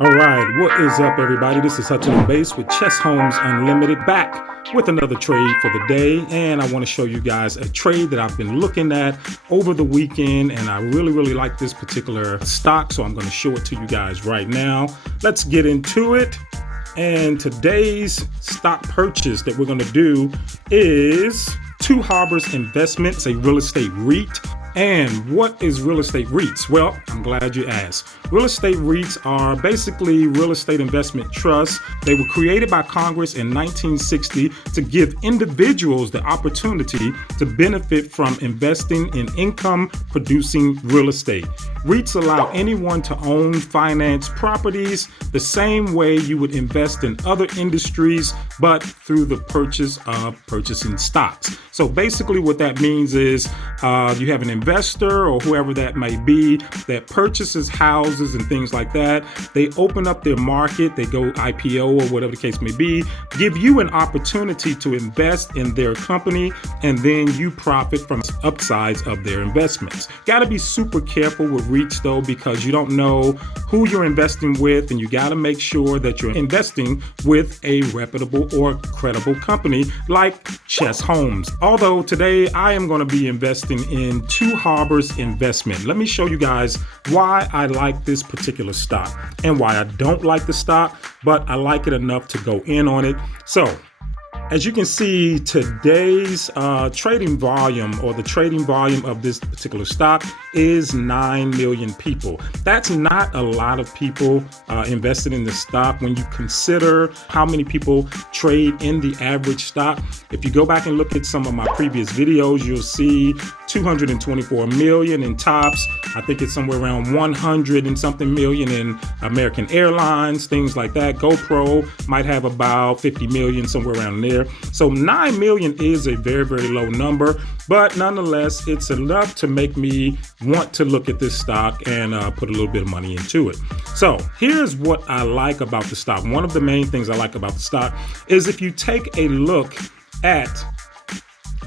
All right, what is up, everybody? This is Hudson Base with Chess Homes Unlimited, back with another trade for the day. And I want to show you guys a trade that I've been looking at over the weekend, and I really like this particular stock, so I'm going to show it to you guys right now. Let's get into it. And today's stock purchase that we're going to do is Two Harbors Investments, a real estate REIT. And what is real estate REITs? Well, I'm glad you asked. Real estate REITs are basically real estate investment trusts. They were created by Congress in 1960 to give individuals the opportunity to benefit from investing in income-producing real estate. REITs allow anyone to own, finance properties the same way you would invest in other industries, but through the purchase of purchasing stocks. So basically what that means is you have an investor or whoever that may be that purchases houses and things like that. They open up their market, they go IPO or whatever the case may be, give you an opportunity to invest in their company, and then you profit from upsides of their investments. Got to be super careful with REITs though, because you don't know who you're investing with, and you got to make sure that you're investing with a reputable or credible company like Chess Homes. Although today I am going to be investing in Two Harbors Investment. Let me show you guys why I like this particular stock and why I don't like the stock, but I like it enough to go in on it. So, as you can see, today's trading volume, or the trading volume of this particular stock, is 9 million people. That's not a lot of people invested in the stock when you consider how many people trade in the average stock. If you go back and look at some of my previous videos, you'll see 224 million in tops. I think it's somewhere around 100 and something million in American Airlines, things like that. GoPro might have about 50 million, somewhere around there. So 9 million is a very low number, but nonetheless, it's enough to make me want to look at this stock and put a little bit of money into it. So here's what I like about the stock. One of the main things I like about the stock is if you take a look at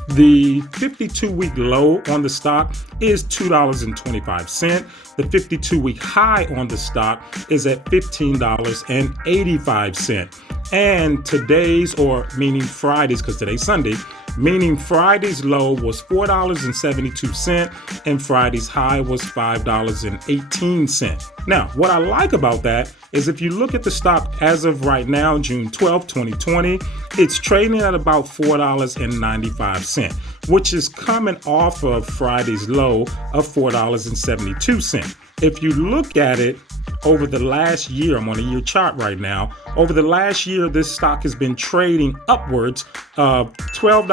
the 52-week low on the stock is $2.25. The 52-week high on the stock is at $15.85. And today's, or meaning Friday's, because today's Sunday, meaning Friday's low was $4.72 and Friday's high was $5.18. Now, what I like about that is if you look at the stock as of right now, June 12, 2020, it's trading at about $4.95, which is coming off of Friday's low of $4.72. If you look at it over the last year, I'm on a year chart right now. Over the last year, this stock has been trading upwards of $12,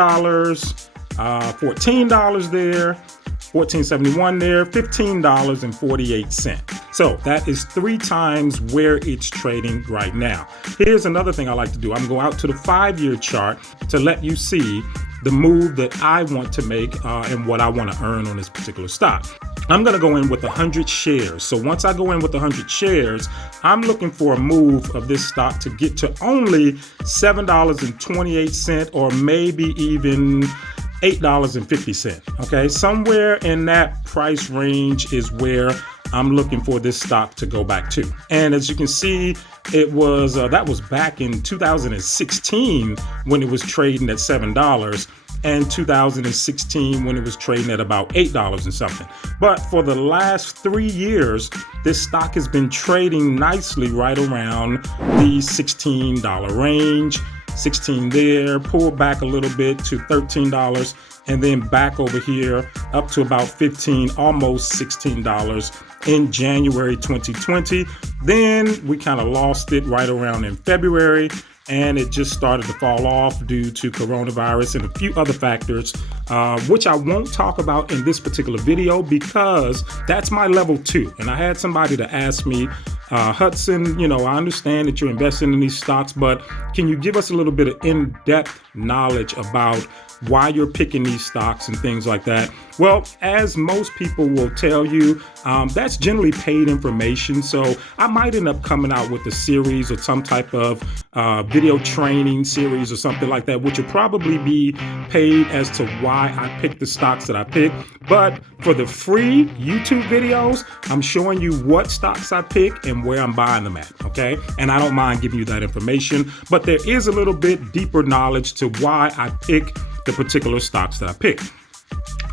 $14 there, $14.71 there, $15.48. So that is 3 times where it's trading right now. Here's another thing I like to do. I'm going to go out to the 5-year chart to let you see the move that I want to make and what I want to earn on this particular stock. I'm going to go in with 100 shares. So once I go in with 100 shares, I'm looking for a move of this stock to get to only $7.28 or maybe even $8.50. Okay, somewhere in that price range is where I'm looking for this stock to go back to. And as you can see, it was that was back in 2016 when it was trading at $7, and 2016 when it was trading at about $8 and something. But for the last 3 years, this stock has been trading nicely right around the $16 range. 16 there, pulled back a little bit to $13, and then back over here up to about $15, almost $16 in January 2020. Then we kind of lost it right around in February, and it just started to fall off due to coronavirus and a few other factors, which I won't talk about in this particular video because that's my level 2. And I had somebody to ask me, Hudson, I understand that you're investing in these stocks, but can you give us a little bit of in-depth knowledge about why you're picking these stocks and things like that. Well, as most people will tell you, that's generally paid information. So I might end up coming out with a series or some type of video training series or something like that, which will probably be paid as to why I pick the stocks that I pick. But for the free YouTube videos, I'm showing you what stocks I pick and where I'm buying them at, okay? And I don't mind giving you that information, but there is a little bit deeper knowledge to why I pick the particular stocks that I pick.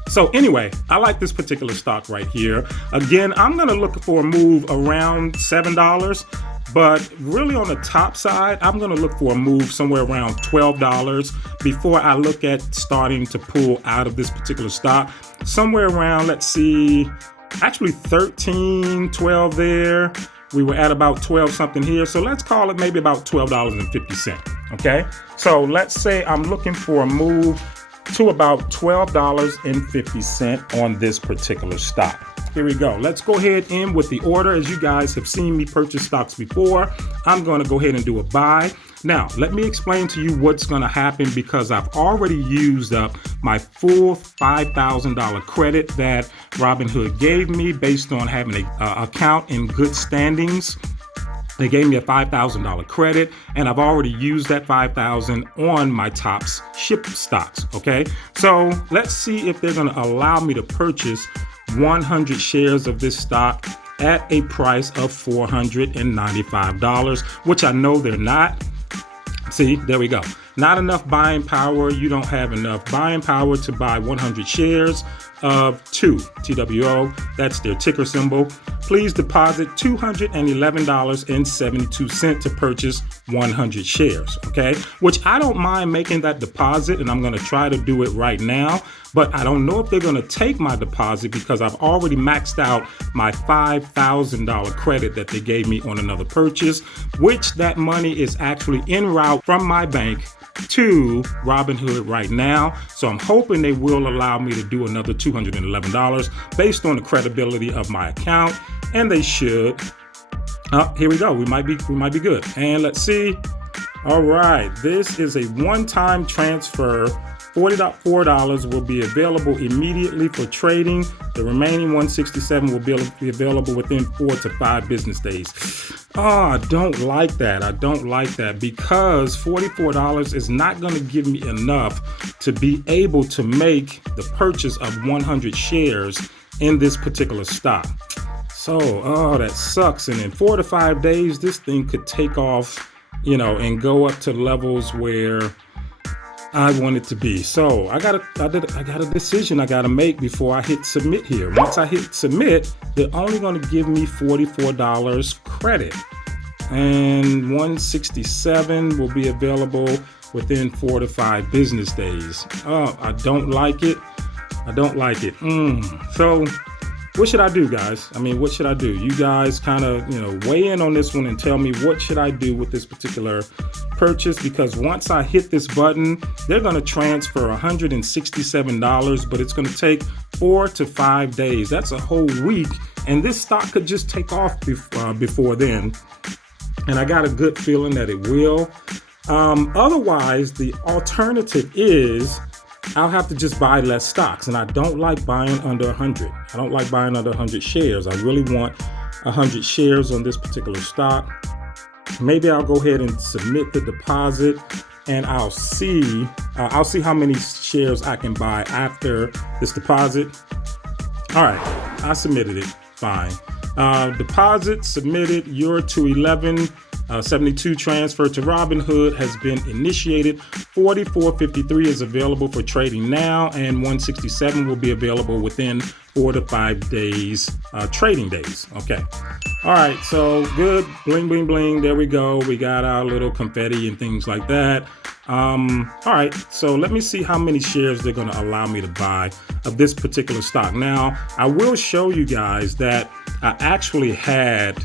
So anyway, I like this particular stock right here. Again, I'm gonna look for a move around $7, but really on the top side, I'm gonna look for a move somewhere around $12 before I look at starting to pull out of this particular stock. Somewhere around, let's see, actually 13, 12 there. We were at about 12 something here. So let's call it maybe about $12.50, okay? So let's say I'm looking for a move to about $12.50 on this particular stock. Here we go. Let's go ahead in with the order. As you guys have seen me purchase stocks before, I'm going to go ahead and do a buy. Now, let me explain to you what's going to happen because I've already used up my full $5,000 credit that Robinhood gave me based on having an account in good standings. They gave me a $5,000 credit, and I've already used that $5,000 on my tops ship stocks, okay? So let's see if they're gonna allow me to purchase 100 shares of this stock at a price of $495, which I know they're not. See, there we go. Not enough buying power. You don't have enough buying power to buy 100 shares of TWO. That's their ticker symbol. Please deposit $211.72 to purchase 100 shares, okay? Which I don't mind making that deposit, and I'm gonna try to do it right now, but I don't know if they're gonna take my deposit because I've already maxed out my $5,000 credit that they gave me on another purchase, which that money is actually en route from my bank to Robinhood right now. So I'm hoping they will allow me to do another $211 based on the credibility of my account, and they should. Here we go. We might be good. And let's see. All right, this is a one-time transfer. $44 will be available immediately for trading. The remaining $167 will be available within 4 to 5 business days. Oh, I don't like that. I don't like that because $44 is not going to give me enough to be able to make the purchase of 100 shares in this particular stock. So, oh, that sucks. And in 4 to 5 days, this thing could take off, you know, and go up to levels where I want it to be. So I got a decision I got to make before I hit submit here. Once I hit submit, they're only going to give me $44 credit, and 167 will be available within 4 to 5 business days. Oh, I don't like it. I don't like it. So what should I do, guys? I mean, what should I do? You guys kind of, you know, weigh in on this one and tell me what should I do with this particular purchase, because once I hit this button, they're going to transfer $167, but it's going to take 4 to 5 days. That's a whole week, and this stock could just take off before then, and I got a good feeling that it will. Otherwise, the alternative is I'll have to just buy less stocks, and I don't like buying under 100. I don't like buying under 100 shares. I really want 100 shares on this particular stock. Maybe I'll go ahead and submit the deposit, and I'll see how many shares I can buy after this deposit. All right, I submitted it. Fine. Deposit submitted. Your 211.72 transfer to Robinhood has been initiated. 44.53 is available for trading now, and 167 will be available within 4 to 5 days, trading days. Okay. All right. So good. Bling, bling, bling. There we go. We got our little confetti and things like that. All right. So let me see how many shares they're going to allow me to buy of this particular stock. Now, I will show you guys that I actually had,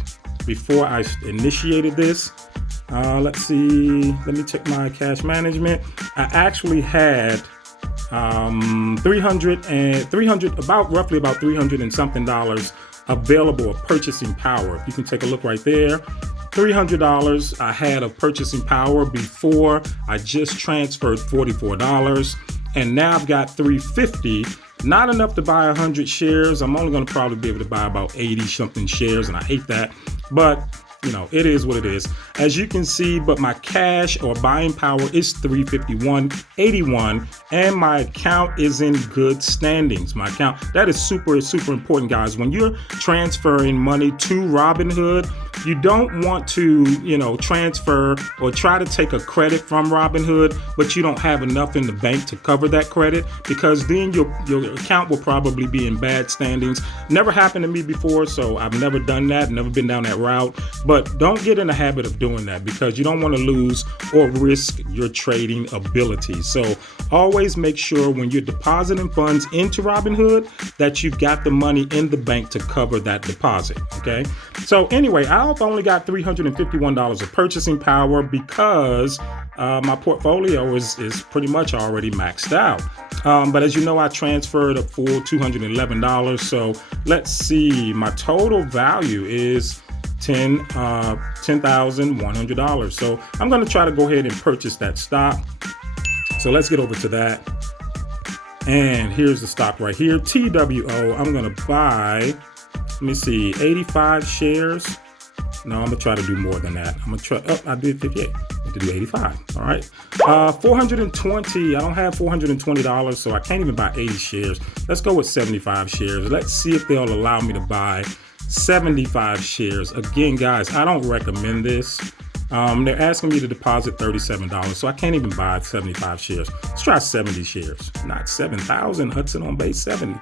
before I initiated this, let's see, let me check my cash management. I actually had roughly about $300 and something available of purchasing power. If you can take a look right there, $300 I had of purchasing power before I just transferred $44. and now I've got 350. Not enough to buy 100 shares. I'm only going to probably be able to buy about 80 something shares, and I hate that, but you know, it is what it is. As you can see, but my cash or buying power is 351.81, and my account is in good standings. My account, that is super important, guys. When you're transferring money to Robinhood, you don't want to, you know, transfer or try to take a credit from Robinhood, but you don't have enough in the bank to cover that credit, because then your account will probably be in bad standings. Never happened to me before, so I've never done that, never been down that route. But don't get in the habit of doing that, because you don't want to lose or risk your trading ability. So always make sure when you're depositing funds into Robinhood that you've got the money in the bank to cover that deposit. Okay. So anyway, I've only got $351 of purchasing power because my portfolio is pretty much already maxed out. But as you know, I transferred a full $211. So let's see, my total value is $10,100. So I'm going to try to go ahead and purchase that stock. So let's get over to that. And here's the stock right here, TWO. I'm going to buy, let me see, 85 shares. No, I'm going to try to do more than that. I'm going to try, I did 58. I have to do 85. All right. 420. I don't have $420, so I can't even buy 80 shares. Let's go with 75 shares. Let's see if they'll allow me to buy 75 shares. Again, guys, I don't recommend this. They're asking me to deposit $37, so I can't even buy 75 shares. Let's try 70 shares, not 7,000. Hudson on base 70.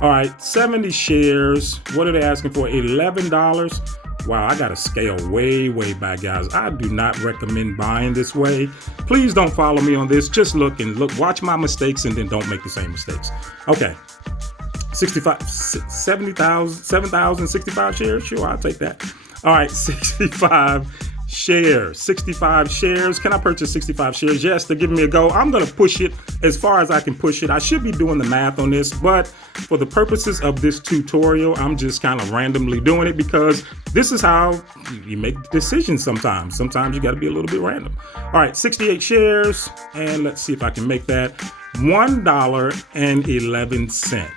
All right, 70 shares. What are they asking for? $11. Wow, I got to scale way back, guys. I do not recommend buying this way. Please don't follow me on this. Just look, watch my mistakes, and then don't make the same mistakes. Okay. 7,065 shares. Sure, I'll take that. All right, 65 shares. 65 shares. Can I purchase 65 shares? Yes, they're giving me a go. I'm going to push it as far as I can push it. I should be doing the math on this, but for the purposes of this tutorial, I'm just kind of randomly doing it, because this is how you make decisions sometimes. Sometimes you got to be a little bit random. All right, 68 shares, and let's see if I can make that $1.11.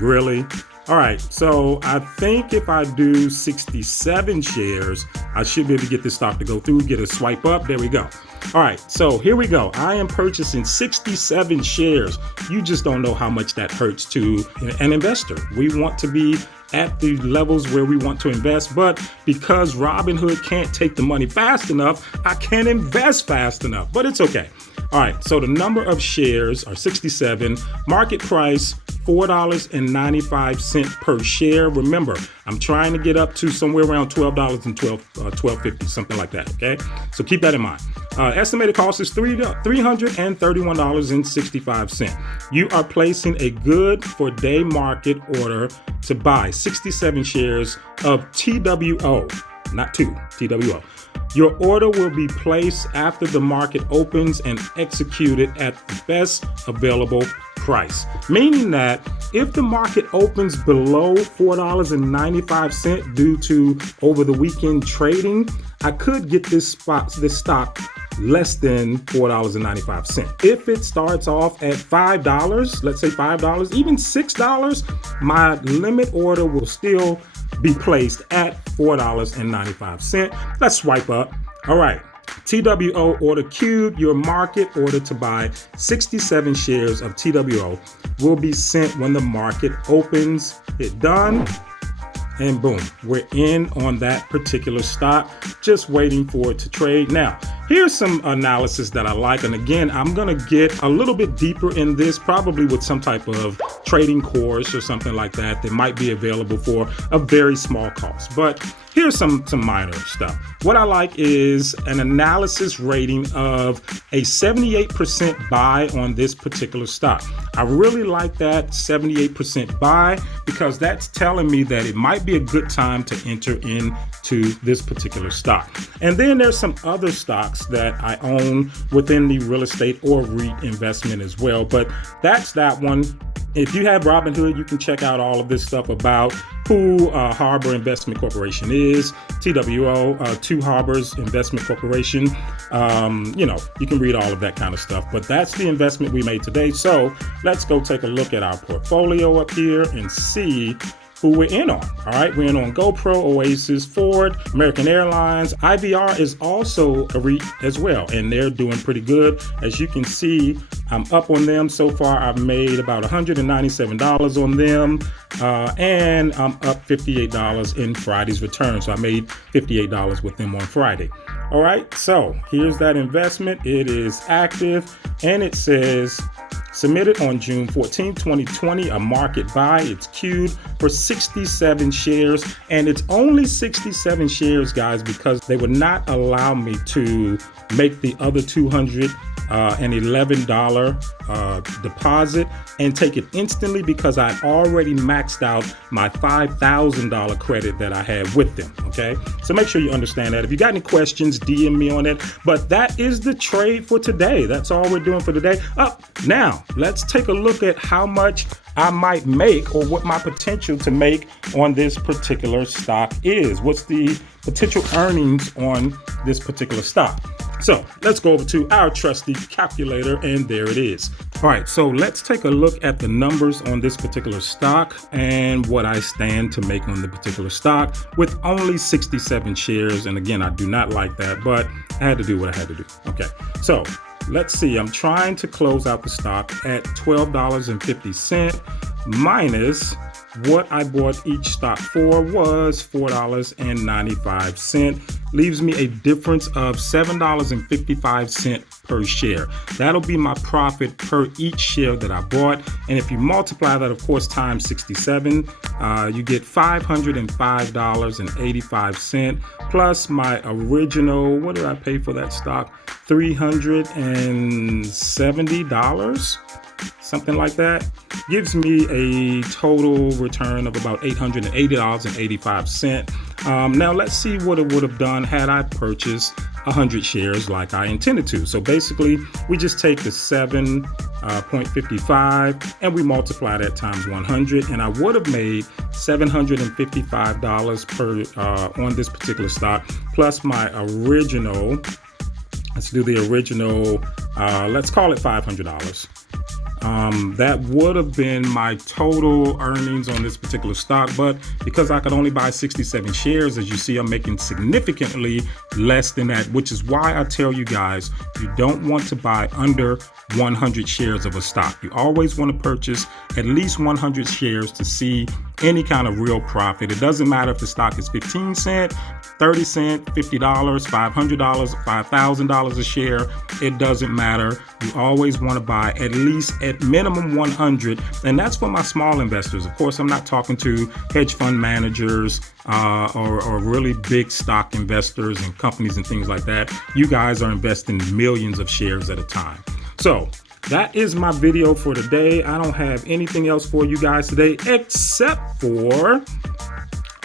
Really? All right, so I think if I do 67 shares, I should be able to get this stock to go through, get a swipe up. There we go. All right, so here we go. I am purchasing 67 shares. You just don't know how much that hurts to an investor. We want to be at the levels where we want to invest, but because Robinhood can't take the money fast enough, I can't invest fast enough, but it's okay. All right, so the number of shares are 67, market price $4.95 per share. Remember, I'm trying to get up to somewhere around $12 and $12.50, something like that, okay? So keep that in mind. Estimated cost is $331.65. You are placing a good for day market order to buy 67 shares of TWO, not two, TWO. Your order will be placed after the market opens and executed at the best available price. Meaning that if the market opens below $4.95 due to over the weekend trading, I could get this stock less than $4.95. If it starts off at $5, let's say $5, even $6, my limit order will still be placed at $4.95. Let's swipe up. All right. TWO order queued. Your market order to buy 67 shares of TWO will be sent when the market opens. Hit done. And boom, we're in on that particular stock, just waiting for it to trade. Now, here's some analysis that I like. And again, I'm going to get a little bit deeper in this, probably with some type of trading course or something like that that might be available for a very small cost. But here's some minor stuff. What I like is an analysis rating of a 78% buy on this particular stock. I really like that 78% buy, because that's telling me that it might be a good time to enter into this particular stock. And then there's some other stocks that I own within the real estate or REIT investment as well, but that's that one. If you have Robinhood, you can check out all of this stuff about who Harbor Investment Corporation is, TWO, Two Harbors Investment Corporation. You can read all of that kind of stuff. But that's the investment we made today. So let's go take a look at our portfolio up here and see who we're in on. All right, we're in on GoPro, Oasis, Ford, American Airlines. IVR is also a REIT as well, and they're doing pretty good. As you can see, I'm up on them. So far, I've made about $197 on them, and I'm up $58 in Friday's return. So I made $58 with them on Friday. All right, so here's that investment. It is active, and it says submitted on June 14, 2020, a market buy. It's queued for 67 shares, and it's only 67 shares, guys, because they would not allow me to make the other $211 deposit and take it instantly because I already maxed out my $5,000 credit that I had with them. Okay, so make sure you understand that. If you got any questions, DM me on it. But that is the trade for today. That's all we're doing for today. Now let's take a look at how much I might make, or what my potential to make on this particular stock is. What's the potential earnings on this particular stock? So let's go over to our trusty calculator, and there it is. All right, so let's take a look at the numbers on this particular stock and what I stand to make on the particular stock with only 67 shares. And again, I do not like that, but I had to do what I had to do. Okay, so let's see. I'm trying to close out the stock at $12.50 minus what I bought each stock for was $4.95. Leaves me a difference of $7.55 per share. That'll be my profit per each share that I bought. And if you multiply that, of course, times 67, you get $505.85 plus my original, what did I pay for that stock? $370, something like that. Gives me a total return of about $880.85. Now let's see what it would have done had I purchased 100 shares like I intended to. So basically, we just take the 7.55 and we multiply that times 100, and I would have made $755 per on this particular stock, plus my original. Let's do the original. Let's call it $500. That would have been my total earnings on this particular stock, but because I could only buy 67 shares, as you see, I'm making significantly less than that, which is why I tell you guys, you don't want to buy under 100 shares of a stock. You always want to purchase at least 100 shares to see any kind of real profit. It doesn't matter if the stock is 15 cents, 30 cents, $50, $500, $5,000 a share. It doesn't matter. You always want to buy at least at minimum 100. And that's for my small investors. Of course, I'm not talking to hedge fund managers or really big stock investors and companies and things like that. You guys are investing millions of shares at a time. So that is my video for today. I don't have anything else for you guys today except for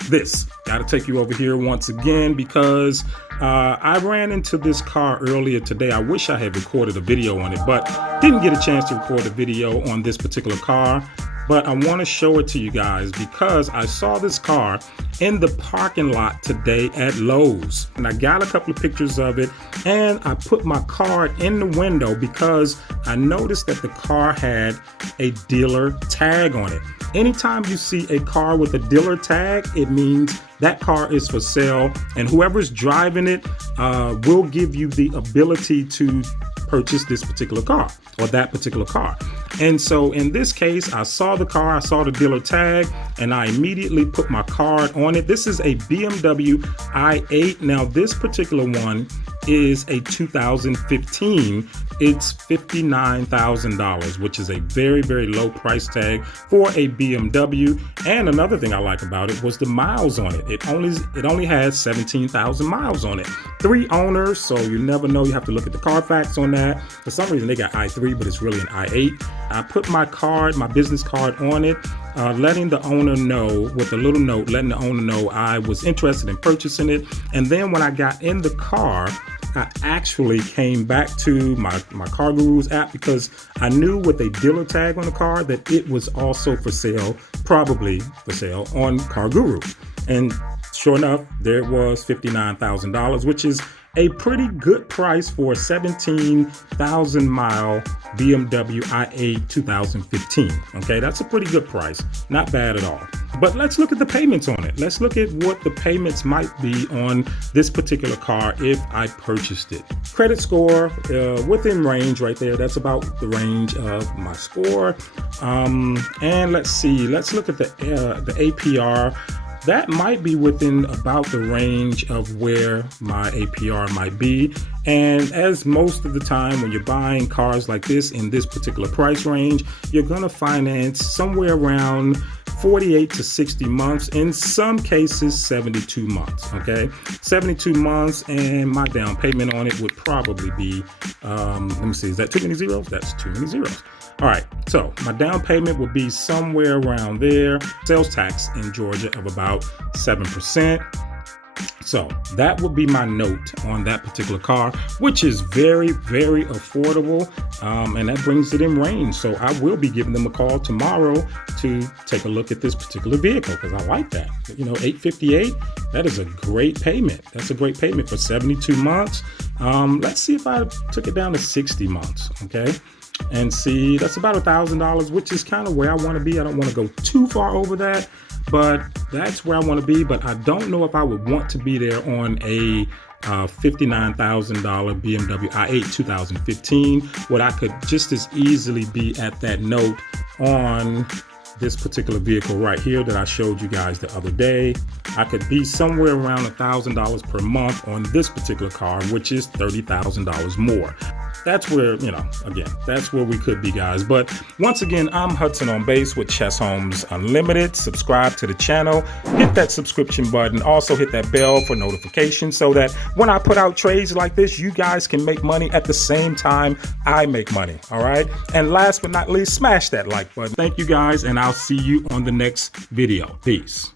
this. Got to take you over here once again because I ran into this car earlier today. I wish I had recorded a video on it, but didn't get a chance to record a video on this particular car. But I want to show it to you guys because I saw this car in the parking lot today at Lowe's. And I got a couple of pictures of it, and I put my card in the window because I noticed that the car had a dealer tag on it. Anytime you see a car with a dealer tag, it means that car is for sale, and whoever's driving it will give you the ability to purchase this particular car or that particular car. And so in this case, I saw the car, I saw the dealer tag, and I immediately put my card on it. This is a BMW i8. Now this particular one is a 2015. It's $59,000, which is a very, very low price tag for a BMW. And another thing I like about it was the miles on it. It only has 17,000 miles on it. 3 owners, so you never know. You have to look at the Carfax on that. For some reason, they got i3, but it's really an i8. I put my card, my business card on it, letting the owner know, with a little note, letting the owner know I was interested in purchasing it. And then when I got in the car, I actually came back to my Car Gurus app because I knew with a dealer tag on the car that it was also for sale, probably for sale on Car Gurus. And sure enough, there it was, $59,000, which is a pretty good price for a 17,000 mile BMW i8 2015. Okay, that's a pretty good price. Not bad at all. But let's look at the payments on it. Let's look at what the payments might be on this particular car if I purchased it. Credit score within range right there. That's about the range of my score. And let's see. Let's look at the APR. That might be within about the range of where my APR might be. And as most of the time when you're buying cars like this in this particular price range, you're going to finance somewhere around 48 to 60 months, in some cases 72 months. Okay, 72 months, and my down payment on it would probably be, let me see, is that too many zeros? That's too many zeros. All right, so my down payment would be somewhere around there. Sales tax in Georgia of about 7%. So that would be my note on that particular car, which is very, very affordable. And that brings it in range. So I will be giving them a call tomorrow to take a look at this particular vehicle because I like that. You know, $858, that is a great payment. That's a great payment for 72 months. Let's see if I took it down to 60 months. Okay. And see, that's about $1,000, which is kind of where I want to be. I don't want to go too far over that, but that's where I want to be. But I don't know if I would want to be there on a $59,000 BMW i8 2015, what I could just as easily be at that note on this particular vehicle right here that I showed you guys the other day. I could be somewhere around $1,000 per month on this particular car, which is $30,000 more. That's where, you know, again, that's where we could be, guys. But once again, I'm Hudson on Base with Chess Homes Unlimited. Subscribe to the channel, hit that subscription button, also hit that bell for notifications so that when I put out trades like this, you guys can make money at the same time I make money. All right. And last but not least, smash that like button. Thank you guys, and I'll see you on the next video. Peace.